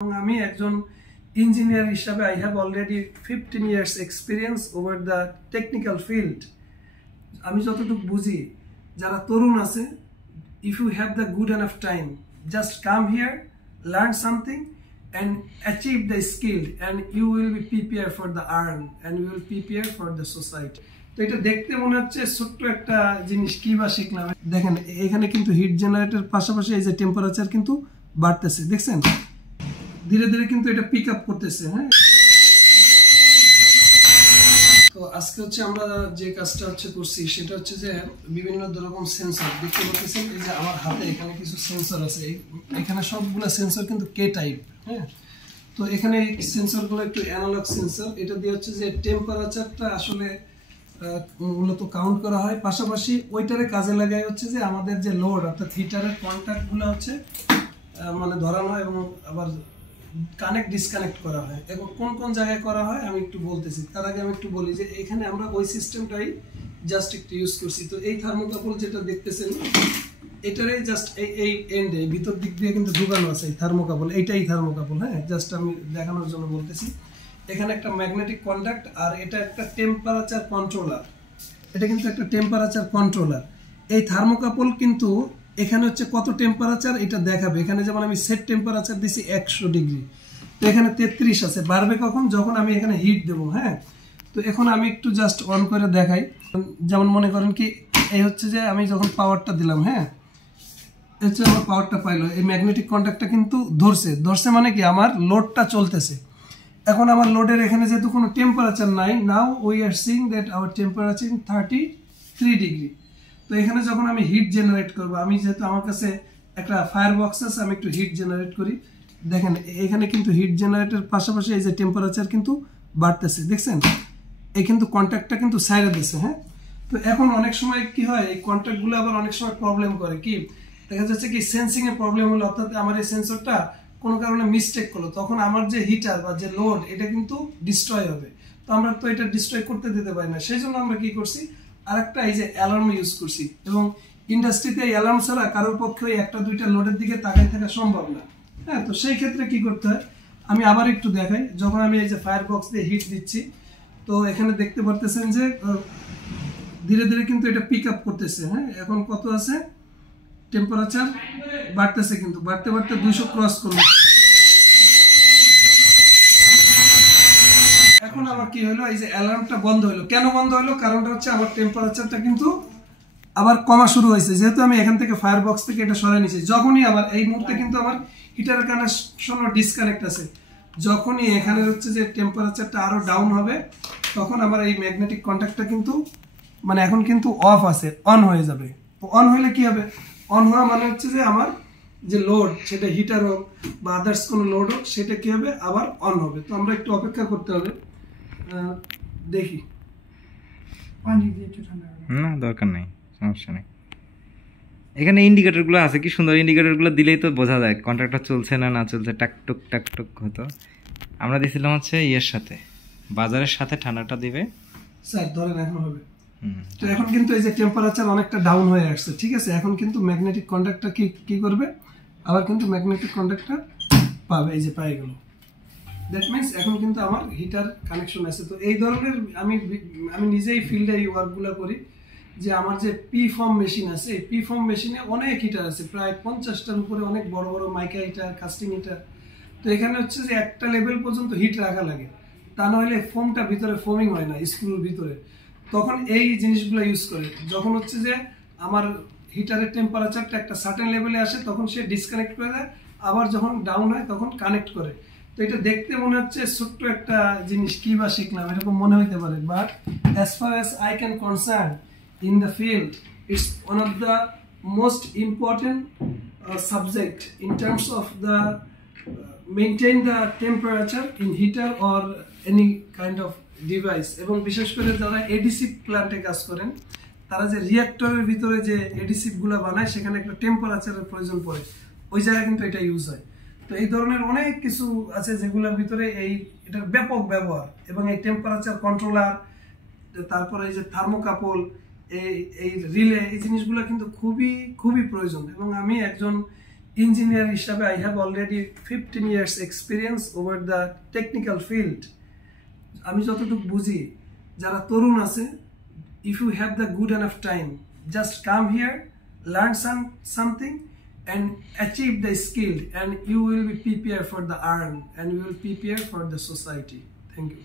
আমি একজন ইঞ্জিনিয়ার হিসাবে I have already 15 years experience over the technical field. আমি যতটুকু বুঝি যারা তরুণ আছে, if you have the good enough time, just come here, learn something and achieve the skill and you will be prepared for the earn and you will prepare for the society. তো এটা দেখতে মনে হচ্ছে ছোট্ট একটা জিনিস, কি বা শিখলাম। দেখেন এখানে কিন্তু হিট জেনারেটর পাশাপাশি এই যে টেম্পারেচার কিন্তু বাড়তেছে, দেখছেন ধীরে ধীরে কিন্তু এটা পিক আপ করতেছে। হ্যাঁ, তো আজকে হচ্ছে আমরা যে কাজটা করছি সেটা হচ্ছে যে বিভিন্ন রকম সেন্সর দেখতে পাচ্ছেন। এই যে আমার হাতে এখানে কিছু সেন্সর আছে, এখানে সবগুলো সেন্সর কিন্তু কে টাইপ। হ্যাঁ, তো এখানে সেন্সরগুলো একটু অ্যানালগ সেন্সর, এটা দিয়ে হচ্ছে যে টেম্পারেচারটা আসলে মূলত কাউন্ট করা হয়, পাশাপাশি ওইটারে কাজে লাগায় হচ্ছে যে আমাদের যে লোড অর্থাৎ হিটারের কন্ট্যাক্টগুলো হচ্ছে মানে ধরানো হয় এবং আবার কানেক্ট ডিসকানেক্ট করা হয়। এবং কোন কোন জায়গায় করা হয় আমি একটু বলতেছি। তার আগে আমি একটু বলি যে এখানে আমরা ওই সিস্টেমটাই জাস্ট একটু ইউজ করছি। তো এই থার্মোকাপল যেটা দেখতেছেন এটারে জাস্ট এই এন্ডে ভিতর দিক দিয়ে কিন্তু ঢুকানো আছে এই থার্মোকাপল, এইটাই থার্মোকাপল। হ্যাঁ, জাস্ট আমি দেখানোর জন্য বলতেছি। এখানে একটা ম্যাগনেটিক কন্ট্যাক্ট আর এটা একটা টেম্পারেচার কন্ট্রোলার, এটা কিন্তু একটা টেম্পারেচার কন্ট্রোলার। এই থার্মোকাপল কিন্তু এখানে হচ্ছে কত টেম্পারেচার এটা দেখাবে। এখানে যেমন আমি সেট টেম্পারেচার দিছি 100 ডিগ্রি, তো এখানে 33 আছে। বাড়বে কখন? যখন আমি এখানে হিট দেবো। হ্যাঁ, তো এখন আমি একটু জাস্ট অন করে দেখাই। যেমন মনে করেন কি এই হচ্ছে যে আমি যখন পাওয়ারটা দিলাম, হ্যাঁ হচ্ছে আমার পাওয়ারটা পাইলো, এই ম্যাগনেটিক কন্ট্যাক্টটা কিন্তু ধরছে মানে কি আমার লোডটা চলতেছে। এখন আমার লোডের এখানে যেহেতু কোনো টেম্পারেচার নাই, now we are seeing that our temperature in 33 degree. তো এখানে যখন আমি হিট জেনারেট করবো, আমি যেহেতু আমার কাছে একটা ফায়ার বক্স আছে, আমি একটু হিট জেনারেট করি। দেখেন এখানে কিন্তু হিট জেনারেটের পাশাপাশি এই যে টেম্পারেচার কিন্তু বাড়তেছে, দেখছেন এই কিন্তু কন্ট্যাক্টটা কিন্তু সাইডে দিচ্ছে। হ্যাঁ, তো এখন অনেক সময় কি হয়, এই কন্ট্যাক্টগুলো আবার অনেক সময় প্রবলেম করে। কি দেখা যাচ্ছে কি সেন্সিং এর প্রবলেম হলো, অর্থাৎ আমার এই সেন্সরটা কোনো কারণে মিস্টেক করলো, তখন আমার যে হিটার বা যে লোড এটা কিন্তু ডিস্ট্রয় হবে। তো আমরা তো এটা ডিস্ট্রয় করতে দিতে পারি না, সেই জন্য আমরা কি করছি আরেকটা এই যে অ্যালার্ম ইউজ করছি। এবং ইন্ডাস্ট্রিতে এই অ্যালার্ম ছাড়া কারোর পক্ষে একটা দুইটা লোডের দিকে তাকাই থাকা সম্ভব না। হ্যাঁ, তো সেই ক্ষেত্রে কি করতে হয় আমি আবার একটু দেখাই। যখন আমি এই যে ফায়ার বক্স দিয়ে হিট দিচ্ছি, তো এখানে দেখতে পারতেছেন যে ধীরে ধীরে কিন্তু এটা পিক আপ করতেছে। হ্যাঁ, এখন কত আছে টেম্পারেচার বাড়তেছে, কিন্তু বাড়তে বাড়তে 200 ক্রস করলো। এখন আমার কি হলো, এই যে অ্যালার্মটা বন্ধ হলো। কেন বন্ধ হলো? কারণটা হচ্ছে আমার টেম্পারেচারটা কিন্তু আবার কমা শুরু হয়েছে, যেহেতু আমি এখান থেকে ফায়ার বক্স থেকে এটা সরাই নিয়েছি। যখনই আমার এই মুহূর্তে কিন্তু আমার হিটারের কানেকশন ডিসকানেক্ট আছে, যখনই এখানে হচ্ছে যে টেম্পারেচারটা আরো ডাউন হবে, তখন আমার এই ম্যাগনেটিক কন্ট্যাক্টটা কিন্তু মানে এখন কিন্তু অফ আছে, অন হয়ে যাবে। তো অন হলে কি হবে? অন হওয়া মানে হচ্ছে যে আমার যে লোড, সেটা হিটার হোক বা আদার্স কোনো লোড হোক, সেটা কি হবে আবার অন হবে। তো আমরা একটু অপেক্ষা করতে হবে, দেখি। না দরকার নেই, সমস্যা নেই। এখানে ইন্ডিকেটরগুলো আছে, কি সুন্দর ইন্ডিকেটরগুলো দিলেই তো বোঝা যায় কন্ট্রাক্টটা চলছে না চলছে। টাকটুক টাকটুক হতো। আমরা দিয়েছিলাম হচ্ছে ইয়ের সাথে, বাজারের সাথে ঠান্ডাটা দিবে স্যার, ধরেন এখন হবে। তো এখন কিন্তু এই যে টেম্পারেচার অনেকটা ডাউন হয়ে আসছে, ঠিক আছে। এখন কিন্তু ম্যাগনেটিক কন্ট্যাক্টটা কি করবে, আবার কিন্তু ম্যাগনেটিক কন্ট্যাক্টটা পাবে, এই যে পাই গেল। দ্যাট মিনস এখন কিন্তু আমার হিটার কানেকশন আছে। তো এই ধরনের আমি নিজেই ফিল্ডে এই ওয়ার্কগুলো করি, যে আমার যে পি ফর্ম মেশিন আছে, এই পি ফর্ম মেশিনে অনেক হিটার আছে, প্রায় 50টার উপরে, অনেক বড় বড় মাইকা হিটার, কাস্টিং হিটার। তো এখানে হচ্ছে যে একটা লেভেল পর্যন্ত হিট রাখা লাগে, তা নাহলে ফোমটা ভিতরে ফোমিং হয় না স্ক্রুর ভিতরে। তখন এই জিনিসগুলো ইউজ করে, যখন হচ্ছে যে আমার হিটারের টেম্পারেচারটা একটা সার্টেন লেভেলে আসে, তখন সে ডিসকানেক্ট করে দেয়, আবার যখন ডাউন হয় তখন কানেক্ট করে। তো এটা দেখতে মনে হচ্ছে ছোট্ট একটা জিনিস, কি বা শিখলাম এরকম মনে হইতে পারে, but as far as I can concern in the field, it's one of the most important subject in terms of the maintain the temperature in heater or any kind of device. এবং বিশেষ করে যারা adhesive প্ল্যান্টে কাজ করেন, তারা যে রিঅ্যাক্টরের ভিতরে যে এডিসিভ গুলো বানায়, সেখানে একটা টেম্পারেচারের প্রয়োজন পড়ে, ওই জায়গায় কিন্তু এটা ইউজ হয়। তো এই ধরনের অনেক কিছু আছে যেগুলোর ভিতরে এটার ব্যাপক ব্যবহার। এবং এই টেম্পারেচার কন্ট্রোলার, তারপরে এই যে থার্মোকাপল, এই রিলে, এই জিনিসগুলো কিন্তু খুবই খুবই প্রয়োজন। এবং আমি একজন ইঞ্জিনিয়ার হিসাবে I have already 15 years experience over the technical field. আমি যতটুকু বুঝি, যারা তরুণ আছে, if you have the good enough time, just come here, learn something and achieve the skill, and you will be prepared for the earn, and you will prepare for the society. Thank you.